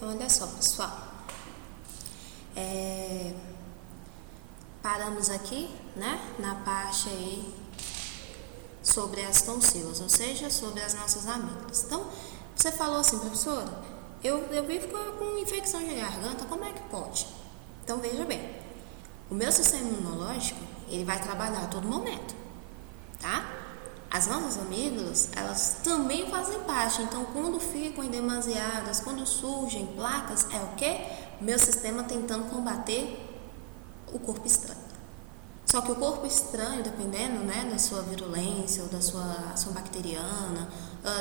Então, olha só, pessoal. Paramos aqui, né, na parte aí sobre as tonsilas, ou seja, sobre as nossas amígdalas. Então, você falou assim, professora, eu vivo com infecção de garganta, como é que pode? Então, veja bem, o meu sistema imunológico, ele vai trabalhar a todo momento, tá? As nossas amígdalas, elas também fazem parte, então quando ficam endemasiadas, quando surgem placas, é o quê? Meu sistema tentando combater o corpo estranho. Só que o corpo estranho, dependendo, né, da sua virulência ou da sua ação bacteriana,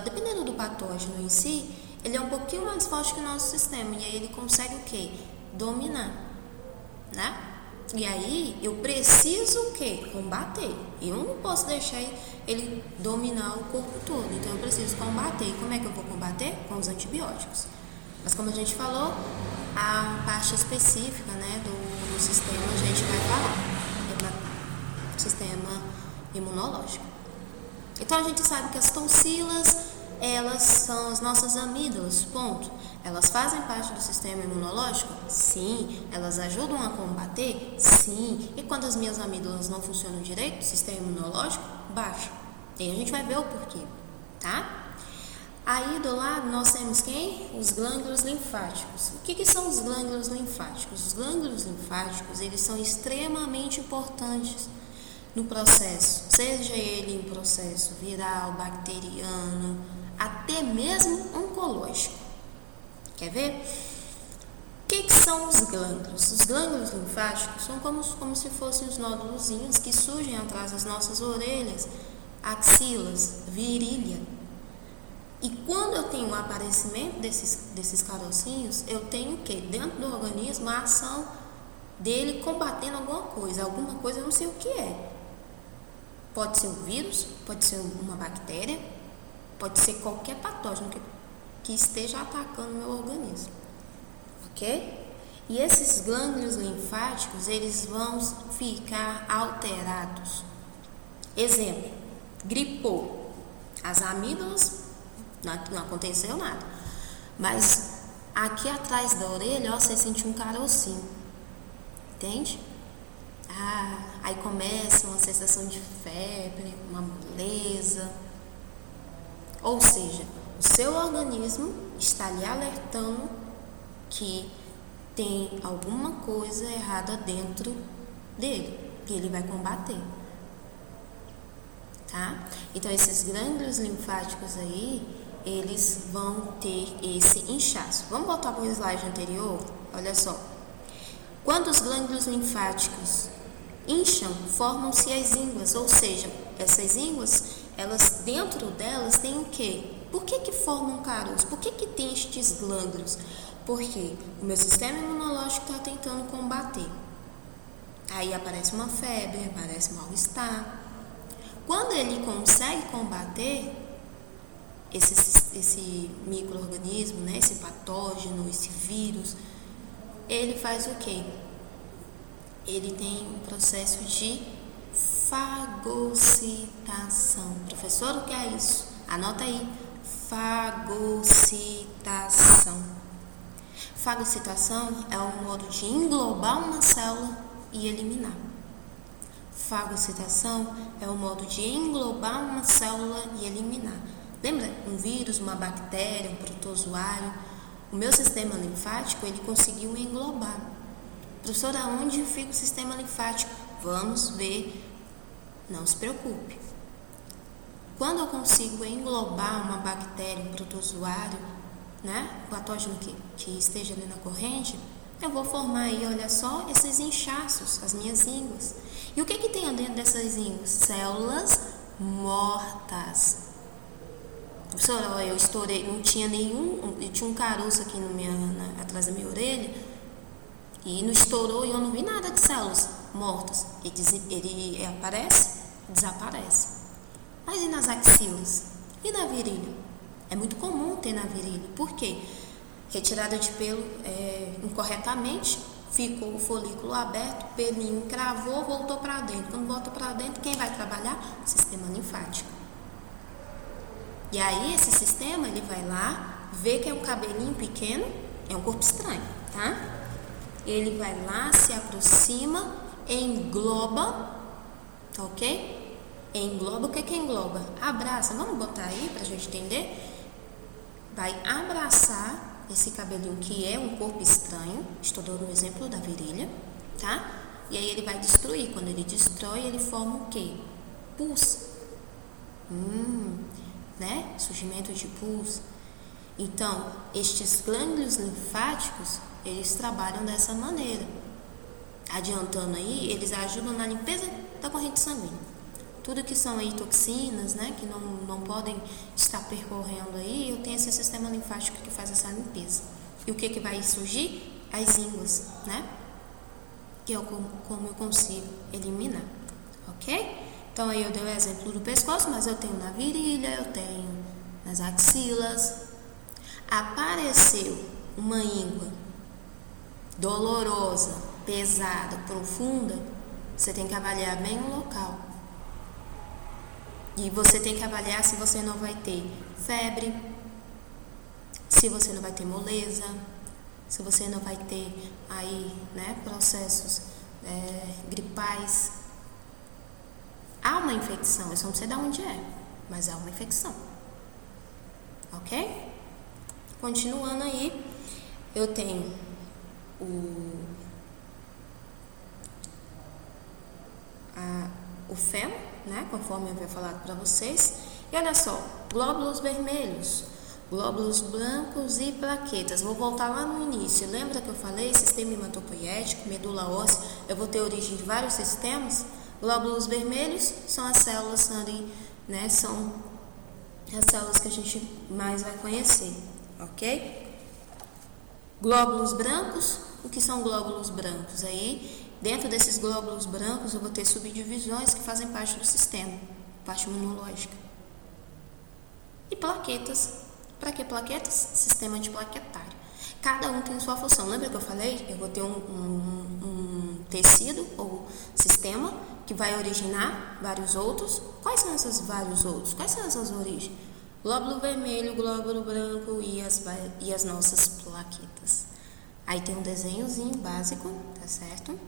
dependendo do patógeno em si, ele é um pouquinho mais forte que o nosso sistema e aí ele consegue o quê? Dominar, né? E aí eu preciso o quê? Combater. Eu não posso deixar ele dominar o corpo todo, então eu preciso combater. E como é que eu vou combater? Com os antibióticos. Mas como a gente falou, a parte específica, né, do sistema a gente vai falar, sistema imunológico. Então a gente sabe que as tonsilas, elas são as nossas amígdalas, ponto. Elas fazem parte do sistema imunológico? Sim. Elas ajudam a combater? Sim. E quando as minhas amígdalas não funcionam direito, o sistema imunológico baixa. E a gente vai ver o porquê, tá? Aí do lado nós temos quem? Os glândulos linfáticos. O que são os glândulos linfáticos? Os glândulos linfáticos, eles são extremamente importantes no processo, seja ele em processo viral, bacteriano, até mesmo oncológico. Quer ver? O que são os glândulos? Os glândulos linfáticos são como se fossem os nódulozinhos que surgem atrás das nossas orelhas, axilas, virilha. E quando eu tenho o aparecimento desses carocinhos, eu tenho o quê? Dentro do organismo, a ação dele combatendo alguma coisa, eu não sei o que é. Pode ser um vírus, pode ser uma bactéria, pode ser qualquer patógeno que esteja atacando o meu organismo, ok? E esses glândulos linfáticos, eles vão ficar alterados. Exemplo, gripou, as amígdalas, não aconteceu nada, mas aqui atrás da orelha, ó, você sentiu um carocinho, entende? Aí começa uma sensação de febre, uma moleza, ou seja, o seu organismo está lhe alertando que tem alguma coisa errada dentro dele, que ele vai combater, tá? Então esses glândulos linfáticos aí, eles vão ter esse inchaço. Vamos voltar para o slide anterior? Olha só. Quando os glândulos linfáticos incham, formam-se as ínguas, ou seja, essas ínguas, elas dentro delas têm o quê? Por que formam caroço? Por que tem estes glândulos? Porque o meu sistema imunológico está tentando combater. Aí aparece uma febre, aparece um mal-estar. Quando ele consegue combater esse micro-organismo, né, esse patógeno, esse vírus, ele faz o quê? Ele tem um processo de fagocitação. Professor, o que é isso? Anota aí. Fagocitação. Fagocitação é um modo de englobar uma célula e eliminar. Fagocitação é o modo de englobar uma célula e eliminar. Lembra? Um vírus, uma bactéria, um protozoário. O meu sistema linfático, ele conseguiu englobar. Professora, onde fica o sistema linfático? Vamos ver. Não se preocupe. Quando eu consigo englobar uma bactéria, um protozoário, né, um patógeno que esteja ali na corrente, eu vou formar aí, olha só, esses inchaços, as minhas ínguas. E o que tem dentro dessas ínguas? Células mortas. Professora, eu estourei, não tinha nenhum, tinha um caroço aqui atrás da minha orelha, e não estourou e eu não vi nada de células mortas. Ele aparece, desaparece. Mas e nas axilas? E na virilha? É muito comum ter na virilha. Por quê? Retirada de pelo incorretamente, ficou o folículo aberto, pelinho cravou, voltou para dentro. Quando volta para dentro, quem vai trabalhar? O sistema linfático. E aí esse sistema, ele vai lá, vê que é um cabelinho pequeno É um corpo estranho, tá? Ele vai lá, se aproxima, engloba, tá ok? Engloba, o que é engloba? Abraça, vamos botar aí pra gente entender? Vai abraçar esse cabelinho que é um corpo estranho. Estou dando um exemplo da virilha, tá? E aí ele vai destruir. Quando ele destrói, ele forma o quê? Pus. Né? Surgimento de pus. Então, estes glândulos linfáticos, eles trabalham dessa maneira. Adiantando aí, eles ajudam na limpeza da corrente sanguínea. Tudo que são aí toxinas, né, que não podem estar percorrendo aí, eu tenho esse sistema linfático que faz essa limpeza. E o que vai surgir? As ínguas, né? Que é como eu consigo eliminar, ok? Então aí eu dei o exemplo do pescoço, mas eu tenho na virilha, eu tenho nas axilas. Apareceu uma íngua dolorosa, pesada, profunda, você tem que avaliar bem o local. E você tem que avaliar se você não vai ter febre, se você não vai ter moleza, se você não vai ter aí, né, processos gripais. Há uma infecção, eu só não sei de onde é, mas há uma infecção. Ok? Continuando aí, eu tenho o fêmur, né, conforme eu havia falado para vocês. E olha só, glóbulos vermelhos, glóbulos brancos e plaquetas. Vou voltar lá no início. Lembra que eu falei sistema hematopoético, medula óssea? Eu vou ter origem de vários sistemas. Glóbulos vermelhos são as células ali, né? São as células que a gente mais vai conhecer, ok? Glóbulos brancos, o que são glóbulos brancos? Aí, dentro desses glóbulos brancos, eu vou ter subdivisões que fazem parte do sistema, parte imunológica. E plaquetas. Para que plaquetas? Sistema antiplaquetário. Cada um tem sua função. Lembra que eu falei? Eu vou ter um tecido ou sistema que vai originar vários outros. Quais são esses vários outros? Quais são essas origens? Glóbulo vermelho, glóbulo branco e as nossas plaquetas. Aí tem um desenhozinho básico, tá certo?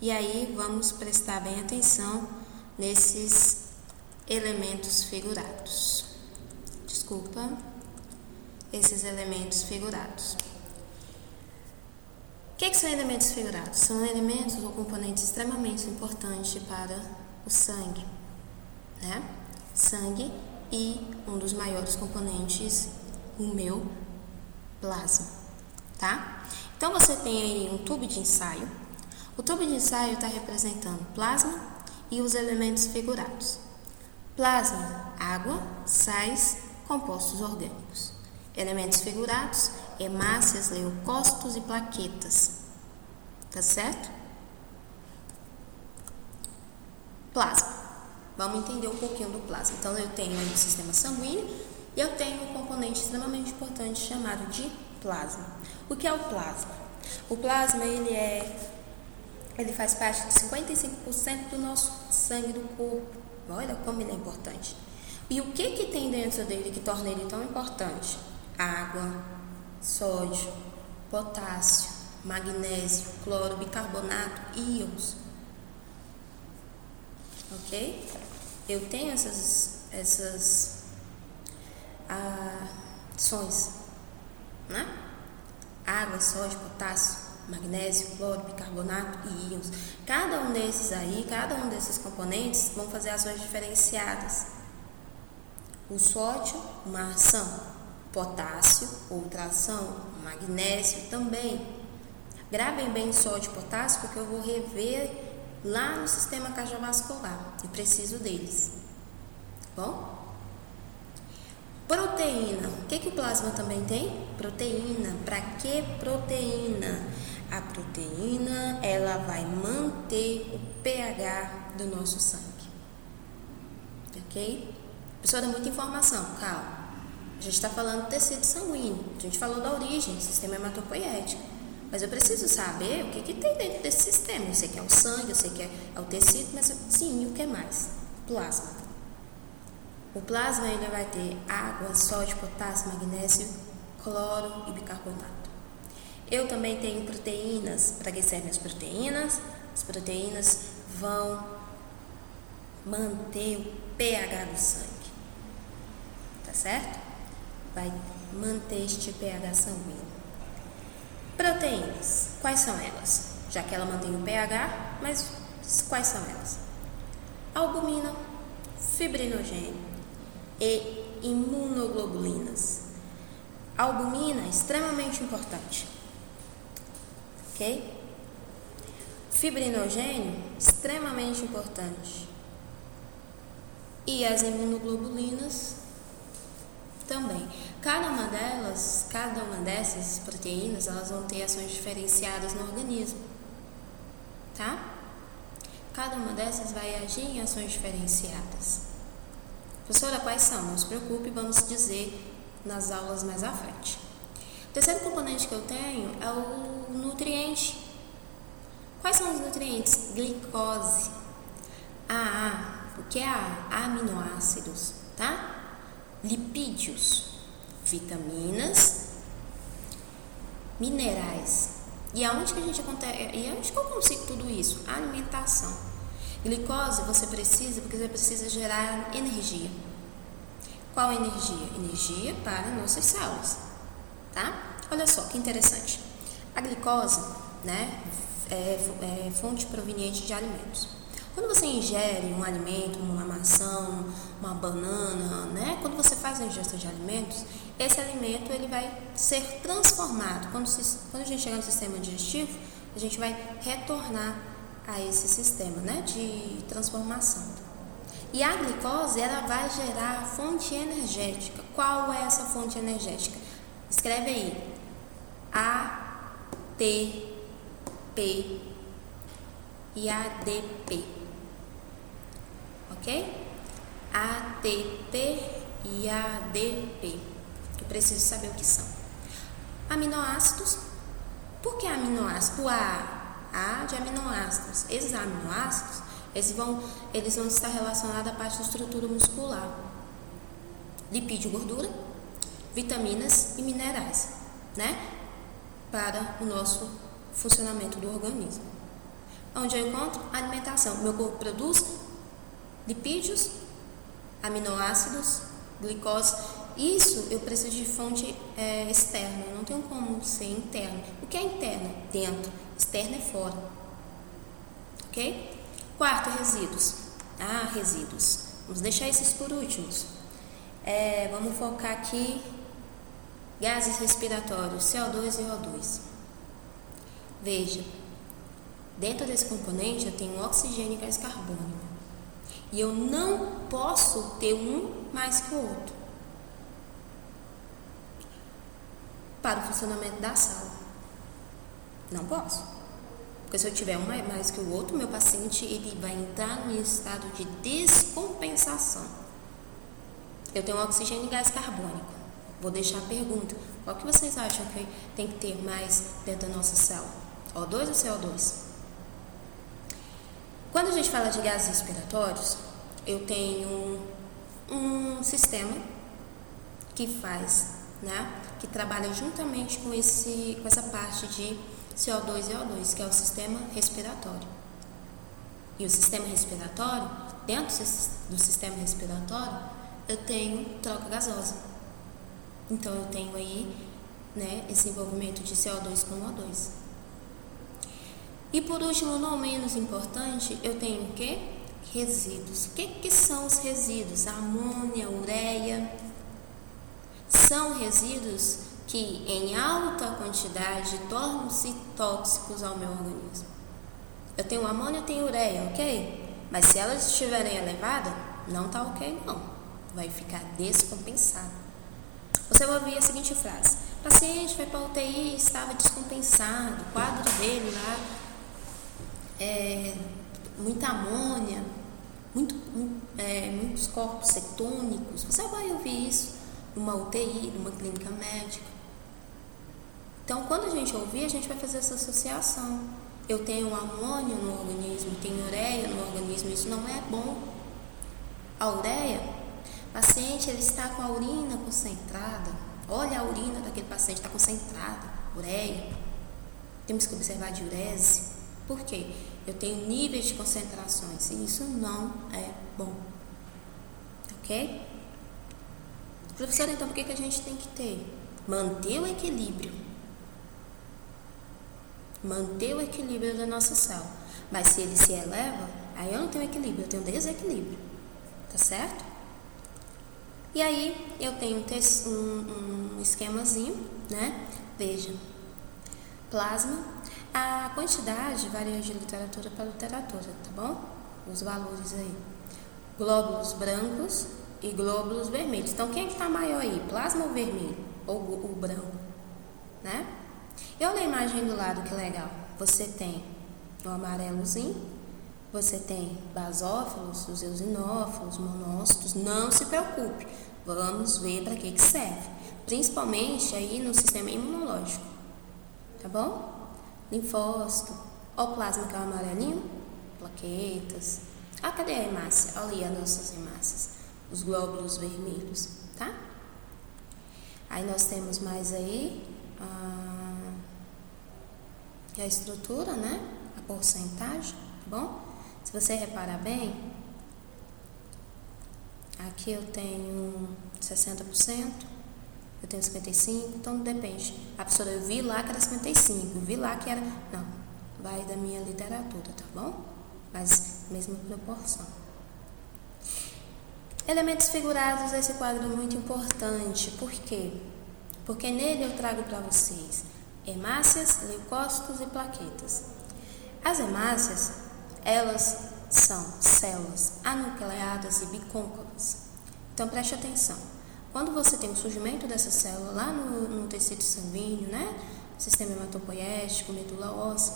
E aí vamos prestar bem atenção nesses elementos figurados. Desculpa, esses elementos figurados. O que são elementos figurados? São elementos ou componentes extremamente importantes para o sangue, né? Sangue e um dos maiores componentes, o meu plasma, tá? Então você tem aí um tubo de ensaio. O tubo de ensaio está representando plasma e os elementos figurados. Plasma, água, sais, compostos orgânicos. Elementos figurados, hemácias, leucócitos e plaquetas. Tá certo? Plasma. Vamos entender um pouquinho do plasma. Então, eu tenho aí o sistema sanguíneo e eu tenho um componente extremamente importante chamado de plasma. O que é o plasma? O plasma, ele faz parte de 55% do nosso sangue do corpo. Olha como ele é importante. E o que tem dentro dele que torna ele tão importante? Água, sódio, potássio, magnésio, cloro, bicarbonato, íons. Ok? Eu tenho essas ações, né? Água, sódio, potássio, magnésio, cloro, bicarbonato e íons. Cada um desses aí, cada um desses componentes vão fazer ações diferenciadas. O sódio, uma ação. Potássio, outra ação. Magnésio também. Gravem bem sódio e potássio porque eu vou rever lá no sistema cardiovascular. Eu preciso deles. Bom? Proteína. O que o plasma também tem? Proteína. Para que proteína? A proteína, ela vai manter o pH do nosso sangue. Ok? A pessoa dá muita informação, calma. A gente está falando do tecido sanguíneo. A gente falou da origem, sistema hematopoético. Mas eu preciso saber o que tem dentro desse sistema. Eu sei que é o sangue, eu sei que é o tecido, mas sim, e o que mais? Plasma. O plasma ele vai ter água, sódio, potássio, magnésio, cloro e bicarbonato. Eu também tenho proteínas. Para que servem as proteínas? As proteínas vão manter o pH do sangue, tá certo? Vai manter este pH sanguíneo. Proteínas, quais são elas? Já que ela mantém o pH, mas quais são elas? Albumina, fibrinogênio e imunoglobulinas. Albumina é extremamente importante, ok? Fibrinogênio, extremamente importante. E as imunoglobulinas também. Cada uma dessas proteínas, elas vão ter ações diferenciadas no organismo, tá? Cada uma dessas vai agir em ações diferenciadas. Professora, quais são? Não se preocupe, vamos dizer nas aulas mais à frente. O terceiro componente que eu tenho é o nutriente. Quais são os nutrientes? Glicose, AA, o que é AA? Aminoácidos, tá? Lipídios, vitaminas, minerais. E aonde que eu consigo tudo isso? A alimentação. Glicose você precisa, porque você precisa gerar energia. Qual energia? Energia para nossas células, tá? Olha só que interessante. A glicose, né, é fonte proveniente de alimentos. Quando você ingere um alimento, uma maçã, uma banana, né, quando você faz a ingestão de alimentos, esse alimento ele vai ser transformado. Quando a gente chegar no sistema digestivo, a gente vai retornar a esse sistema, né, de transformação. E a glicose, ela vai gerar a fonte energética. Qual é essa fonte energética? Escreve aí. ATP e ADP. Ok? ATP e ADP. Eu preciso saber o que são. Aminoácidos. Por que aminoácidos? O A de aminoácidos. Esses aminoácidos, eles vão estar relacionados à parte da estrutura muscular. Lipídio, gordura, vitaminas e minerais, né? Para o nosso funcionamento do organismo. Onde eu encontro? Alimentação. Meu corpo produz lipídios, aminoácidos, glicose. Isso eu preciso de fonte externa, não tem como ser interno. O que é interno? Dentro. Externo é fora. Ok? Quarto, resíduos. Resíduos. Vamos deixar esses por últimos. Vamos focar aqui. Gases respiratórios, CO2 e O2. Veja, dentro desse componente eu tenho oxigênio e gás carbônico. E eu não posso ter um mais que o outro para o funcionamento da sala. Não posso. Porque se eu tiver um mais que o outro, meu paciente ele vai entrar em estado de descompensação. Eu tenho oxigênio e gás carbônico. Vou deixar a pergunta. Qual que vocês acham que tem que ter mais dentro da nossa célula? O2 ou CO2? Quando a gente fala de gases respiratórios, eu tenho um sistema que faz, né, que trabalha juntamente com essa parte de CO2 e O2, que é o sistema respiratório. E o sistema respiratório, dentro do sistema respiratório, eu tenho troca gasosa. Então, eu tenho aí, né, esse envolvimento de CO2 com O2. E por último, não menos importante, eu tenho o quê? Resíduos. O que são os resíduos? Amônia, ureia. São resíduos que em alta quantidade tornam-se tóxicos ao meu organismo. Eu tenho amônia, eu tenho ureia, ok? Mas se elas estiverem elevadas, não está ok não. Vai ficar descompensado. Você vai ouvir a seguinte frase: o paciente foi para a UTI e estava descompensado, o quadro dele lá muita amônia, muitos corpos cetônicos. Você vai ouvir isso numa UTI, numa clínica médica. Então, quando a gente ouvir, a gente vai fazer essa associação. Eu tenho amônia no organismo, tenho ureia no organismo, isso não é bom. A ureia, o paciente ele está com a urina concentrada. Olha a urina daquele paciente, está concentrada, ureia. Temos que observar a diurese. Por quê? Eu tenho níveis de concentrações e isso não é bom. Ok? Professora, então por que a gente tem que ter? Manter o equilíbrio. Manter o equilíbrio da nossa célula. Mas se ele se eleva, aí eu não tenho equilíbrio, eu tenho desequilíbrio. Tá certo? E aí eu tenho um esquemazinho, né? Veja, plasma, a quantidade varia de literatura para literatura, tá bom? Os valores aí. Glóbulos brancos e glóbulos vermelhos. Então, quem é que está maior aí? Plasma ou vermelho? Ou o branco? Né? E olha a imagem do lado, que legal. Você tem o amarelozinho, você tem basófilos, os eosinófilos, monócitos. Não se preocupe, vamos ver para que serve. Principalmente aí no sistema imunológico, tá bom? Linfócito, ó o plasma que é o amarelinho, plaquetas. Ah, cadê a hemácia? Olha aí as nossas hemácias, os glóbulos vermelhos, tá? Aí nós temos mais aí a estrutura, né? A porcentagem, tá bom? Se você reparar bem, aqui eu tenho 60%, eu tenho 55%, então depende. A professora, eu vi lá que era 55%, eu vi lá que era... Não, vai da minha literatura, tá bom? Mas mesma proporção. Elementos figurados, esse quadro é muito importante. Por quê? Porque nele eu trago para vocês hemácias, leucócitos e plaquetas. As hemácias, elas são células anucleadas e bicôncavas. Então preste atenção. Quando você tem o surgimento dessa célula lá no tecido sanguíneo, né? Sistema hematopoético, medula óssea,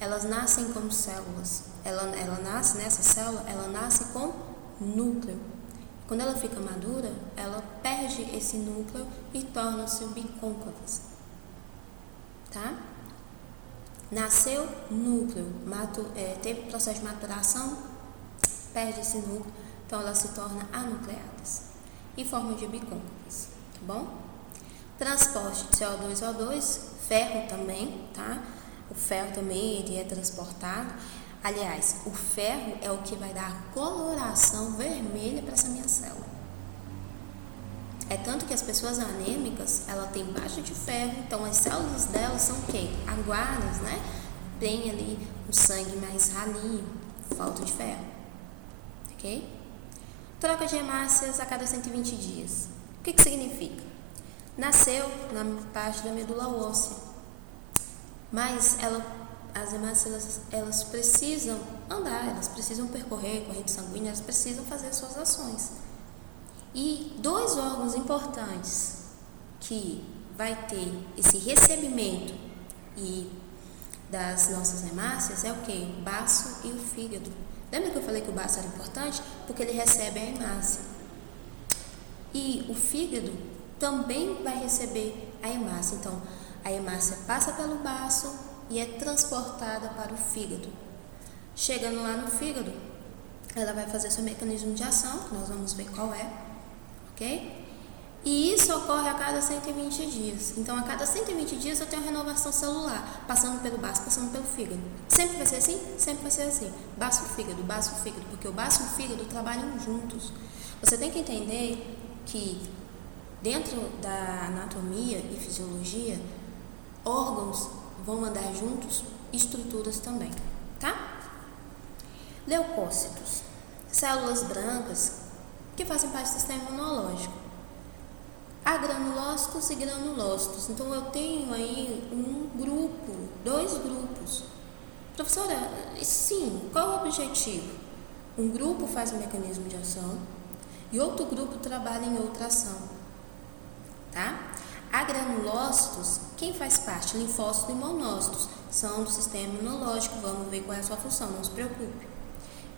elas nascem como células. Ela nasce, nessa célula, ela nasce com núcleo. Quando ela fica madura, ela perde esse núcleo e torna-se bicôncavas. Tá? Nasceu núcleo, teve processo de maturação, perde esse núcleo, então ela se torna anucleadas em forma de bicôncavas, tá bom? Transporte de CO2, ferro também, tá? O ferro também ele é transportado. Aliás, o ferro é o que vai dar a coloração vermelha para essa minha célula. É tanto que as pessoas anêmicas, ela tem baixa de ferro, então as células delas são o quê? Aguadas, né? Tem ali o sangue mais ralinho, falta de ferro. Ok? Troca de hemácias a cada 120 dias. O que significa? Nasceu na parte da medula óssea, mas as hemácias elas precisam andar, elas precisam percorrer corrente sanguínea, elas precisam fazer suas ações. E dois órgãos importantes que vai ter esse recebimento das nossas hemácias é o que? O baço e o fígado. Lembra que eu falei que o baço era importante? Porque ele recebe a hemácia. E o fígado também vai receber a hemácia. Então, a hemácia passa pelo baço e é transportada para o fígado. Chegando lá no fígado, ela vai fazer seu mecanismo de ação, que nós vamos ver qual é, ok? E isso ocorre a cada 120 dias. Então, a cada 120 dias eu tenho renovação celular, passando pelo baço, passando pelo fígado. Sempre vai ser assim? Sempre vai ser assim. Baço e fígado, porque o baço e o fígado trabalham juntos. Você tem que entender que dentro da anatomia e fisiologia, órgãos vão andar juntos, estruturas também, tá? Leucócitos, células brancas que fazem parte do sistema imunológico. Há granulócitos e granulócitos. Então eu tenho aí dois grupos. Professora, sim, qual é o objetivo? Um grupo faz um mecanismo de ação e outro grupo trabalha em outra ação, tá? Há granulócitos, quem faz parte? Linfócitos e monócitos, são do sistema imunológico, vamos ver qual é a sua função, não se preocupe.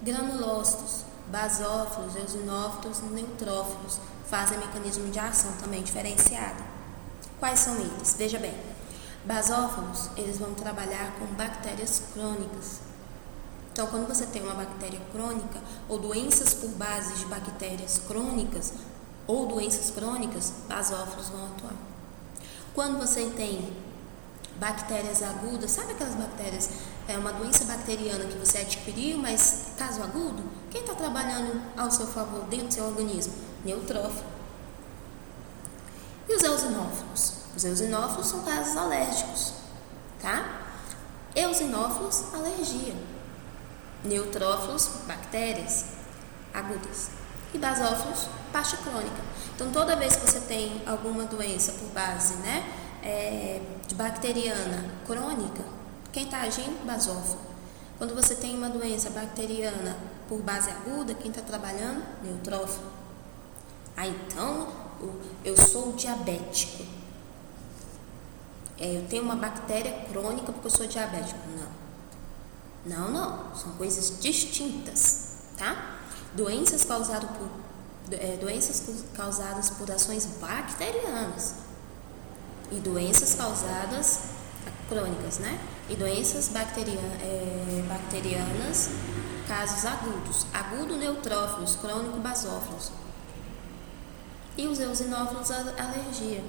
Granulócitos, basófilos, eosinófilos e neutrófilos fazem mecanismo de ação também diferenciado. Quais são eles? Veja bem, basófilos, eles vão trabalhar com bactérias crônicas. Então, quando você tem uma bactéria crônica ou doenças por base de bactérias crônicas basófilos vão atuar. Quando você tem bactérias agudas, sabe aquelas bactérias, uma doença bacteriana que você adquiriu, mas caso agudo? Quem está trabalhando ao seu favor dentro do seu organismo? Neutrófilo. E os eosinófilos? Os eosinófilos são casos alérgicos, tá? Eosinófilos, alergia. Neutrófilos, bactérias agudas. E basófilos, parte crônica. Então, toda vez que você tem alguma doença por base, de bacteriana crônica, quem está agindo? Basófilo. Quando você tem uma doença bacteriana por base aguda, quem está trabalhando? Neutrófilo. Então, eu sou diabético. Eu tenho uma bactéria crônica porque eu sou diabético. Não. São coisas distintas, tá? Doenças causadas por ações bacterianas e doenças causadas crônicas, E doenças bacterianas, casos agudos. Agudo, neutrófilos, crônico, basófilos. E os eosinófilos, alergia.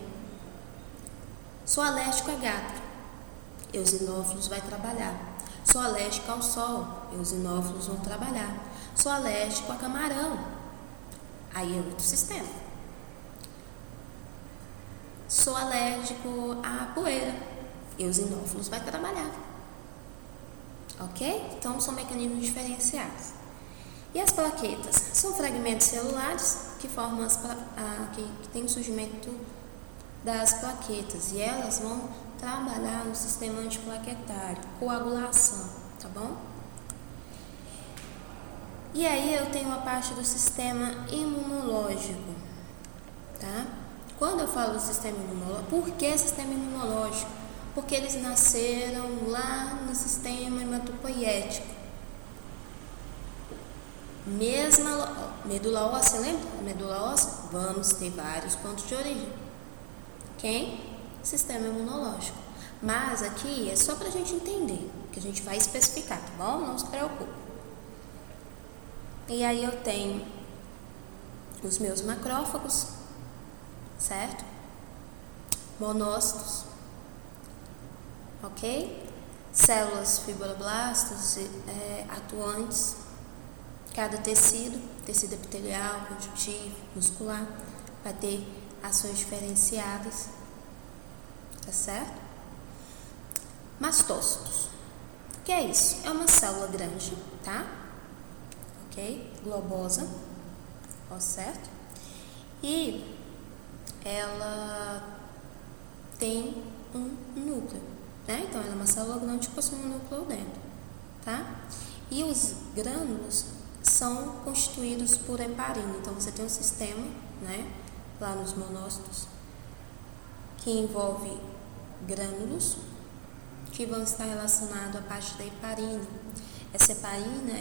Sou alérgico a gato. Eosinófilos vai trabalhar. Sou alérgico ao sol. Eosinófilos vão trabalhar. Sou alérgico a camarão. Aí é outro sistema. Sou alérgico à poeira. Eosinófilos vai trabalhar. Ok? Então, são mecanismos diferenciados. E as plaquetas? São fragmentos celulares que formam que tem o surgimento das plaquetas. E elas vão trabalhar no sistema antiplaquetário, coagulação, tá bom? E aí eu tenho a parte do sistema imunológico, tá? Quando eu falo do sistema imunológico, por que sistema imunológico? Porque eles nasceram lá no sistema hematopoético. Medula óssea, lembra? A medula óssea, vamos ter vários pontos de origem. Quem? Sistema imunológico. Mas aqui é só pra gente entender, que a gente vai especificar, tá bom? Não se preocupe. E aí eu tenho os meus macrófagos, certo? Monócitos, ok? Células fibroblastos atuantes. Cada tecido epitelial, conjuntivo, muscular, vai ter ações diferenciadas, tá certo? Mastócitos. O que é isso? É uma célula grande, tá? Ok? Globosa, ó, certo? E ela tem um núcleo, Então, ela é uma célula grande que possui um núcleo dentro, tá? E os grânulos são constituídos por heparina. Então, você tem um sistema, lá nos monócitos, que envolve grânulos que vão estar relacionados à parte da heparina. Essa heparina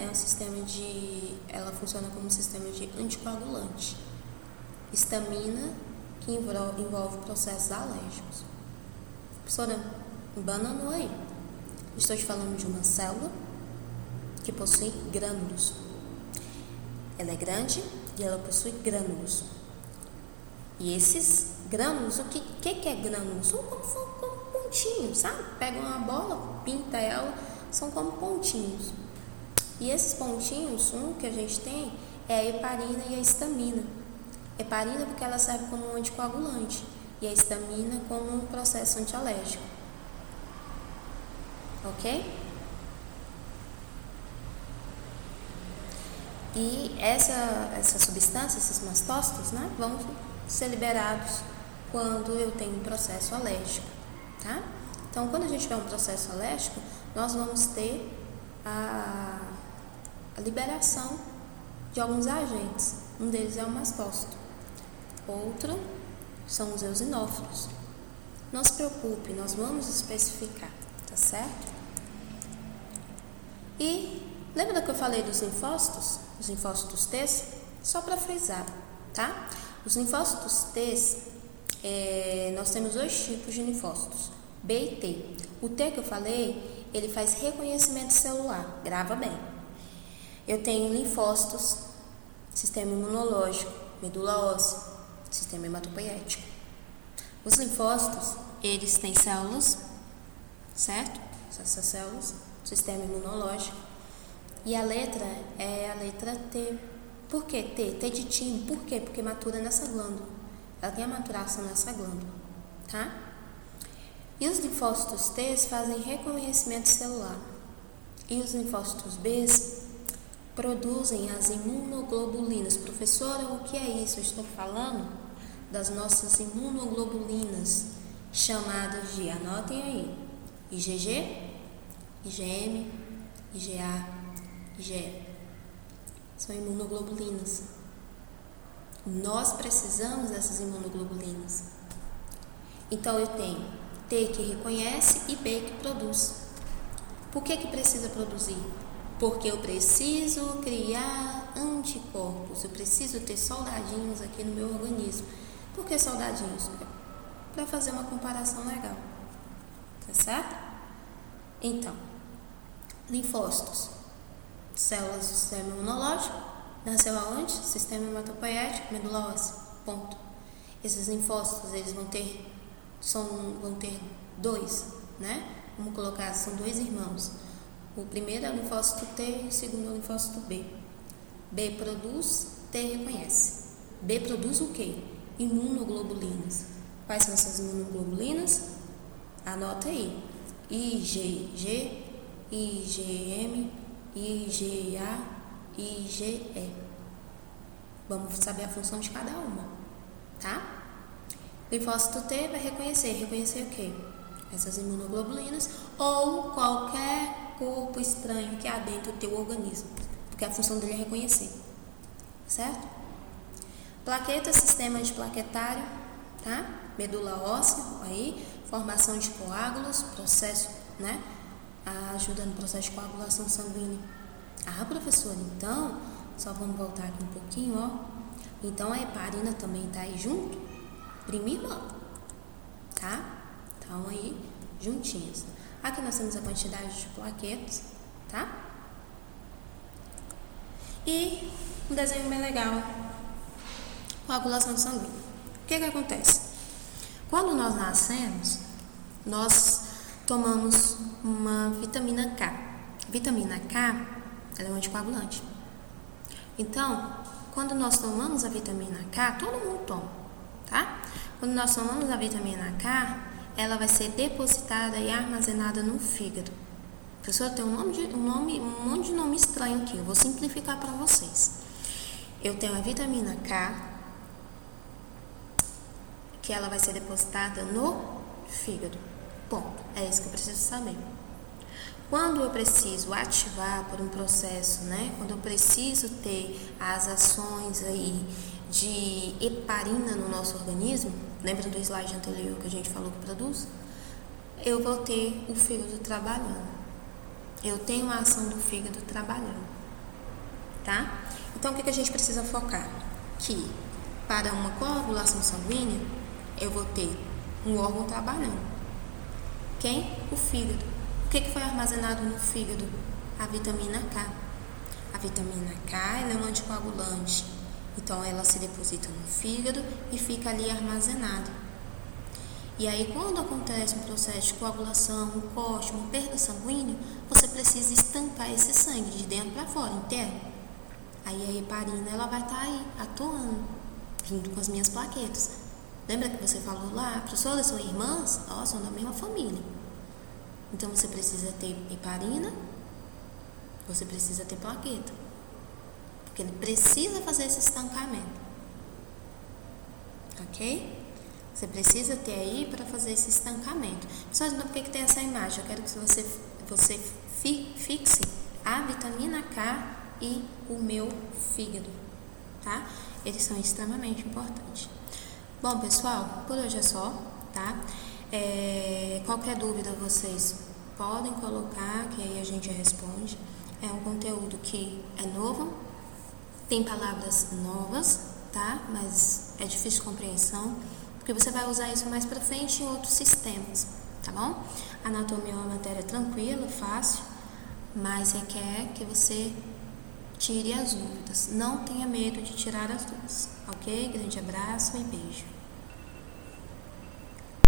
ela funciona como um sistema de anticoagulante. Histamina, que envolve processos alérgicos. Professora, bananou aí. Estou te falando de uma célula que possui grânulos. Ela é grande e ela possui grânulos. E esses grânulos, o que é grânulos? São como pontinhos, sabe? Pega uma bola, pinta ela, são como pontinhos. E esses pontinhos, que a gente tem é a heparina e a histamina. Heparina porque ela serve como um anticoagulante e a histamina como um processo antialérgico. Ok? E essa substância, esses mastócitos, vão ser liberados quando eu tenho um processo alérgico, tá? Então, quando a gente tiver um processo alérgico, nós vamos ter a liberação de alguns agentes. Um deles é o mastócito. Outro são os eosinófilos. Não se preocupe, nós vamos especificar, tá certo? E lembra que eu falei dos linfócitos? Os linfócitos T? Só para frisar, tá? Os linfócitos T, nós temos dois tipos de linfócitos, B e T. O T que eu falei, ele faz reconhecimento celular, grava bem. Eu tenho linfócitos, sistema imunológico, medula óssea, sistema hematopoético. Os linfócitos, eles têm células certo? Essas células, sistema imunológico. E a letra é a letra T. Por que T? T de timo. Por quê? Porque matura nessa glândula. Ela tem a maturação nessa glândula, tá? E os linfócitos T fazem reconhecimento celular. E os linfócitos B produzem as imunoglobulinas. Professora, o que é isso? Eu estou falando das nossas imunoglobulinas, chamadas de, anotem aí, IgG, IgM, IgA, IgE. São imunoglobulinas. Nós precisamos dessas imunoglobulinas. Então eu tenho T que reconhece e B que produz. Por que precisa produzir? Porque eu preciso criar anticorpos. Eu preciso ter soldadinhos aqui no meu organismo. Por que soldadinhos? Para fazer uma comparação legal. Tá certo? Então, linfócitos, células do sistema imunológico, nasceu aonde? Sistema hematopoético, medula óssea. Ponto. Esses linfócitos, eles vão ter dois, né? Vamos colocar, são dois irmãos. O primeiro é o linfócito T e o segundo é o linfócito B. B produz, T reconhece. B produz o quê? Imunoglobulinas. Quais são essas imunoglobulinas? Anota aí. IgG, IgM, IgA, IgE. Vamos saber a função de cada uma, tá? Linfócito T vai reconhecer o quê? Essas imunoglobulinas ou qualquer corpo estranho que há dentro do teu organismo, porque a função dele é reconhecer, certo? Plaqueta, sistema antiplaquetário, tá? Medula óssea, aí, formação de coágulos, processo, né? Ajuda no processo de coagulação sanguínea. Ah, professora, então, só vamos voltar aqui um pouquinho, ó. Então a heparina também tá aí junto? Prima irmã, tá? Então aí, juntinhos. Aqui nós temos a quantidade de plaquetas, tá? E um desenho bem legal. Coagulação sanguínea. O que acontece? Quando nós nascemos, nós tomamos uma vitamina K. A vitamina K, ela é um anticoagulante. Então, quando nós tomamos a vitamina K, todo mundo toma, tá? Quando nós tomamos a vitamina K, ela vai ser depositada e armazenada no fígado. Professora, tem um monte de nome estranho aqui. Eu vou simplificar para vocês. Eu tenho a vitamina K, que ela vai ser depositada no fígado. Ponto. É isso que eu preciso saber. Quando eu preciso ativar por um processo, né? Quando eu preciso ter as ações aí de heparina no nosso organismo, lembra do slide anterior que a gente falou que produz? Eu vou ter o fígado trabalhando. Eu tenho a ação do fígado trabalhando, tá? Então, o que a gente precisa focar? Que para uma coagulação sanguínea, eu vou ter um órgão trabalhando. Quem? O fígado. O que foi armazenado no fígado? A vitamina K. A vitamina K, ela é um anticoagulante. Então, ela se deposita no fígado e fica ali armazenada. E aí, quando acontece um processo de coagulação, um corte, uma perda sanguínea, você precisa estancar esse sangue de dentro para fora, inteiro. Aí a heparina, ela vai estar aí, atuando, junto com as minhas plaquetas. Lembra que você falou lá, professora, são irmãs? Ó, são da mesma família. Então, você precisa ter heparina, você precisa ter plaqueta. Porque ele precisa fazer esse estancamento. Ok? Você precisa ter aí para fazer esse estancamento. Pessoal, por que tem essa imagem? Eu quero que você fixe a vitamina K e o meu fígado, tá? Eles são extremamente importantes. Bom, pessoal, por hoje é só, tá? Qualquer dúvida vocês podem colocar, que aí a gente responde. É um conteúdo que é novo, tem palavras novas, tá? Mas é difícil de compreensão, porque você vai usar isso mais pra frente em outros sistemas, tá bom? Anatomia é uma matéria tranquila, fácil, mas requer que você tire as dúvidas. Não tenha medo de tirar as dúvidas, ok? Grande abraço e beijo.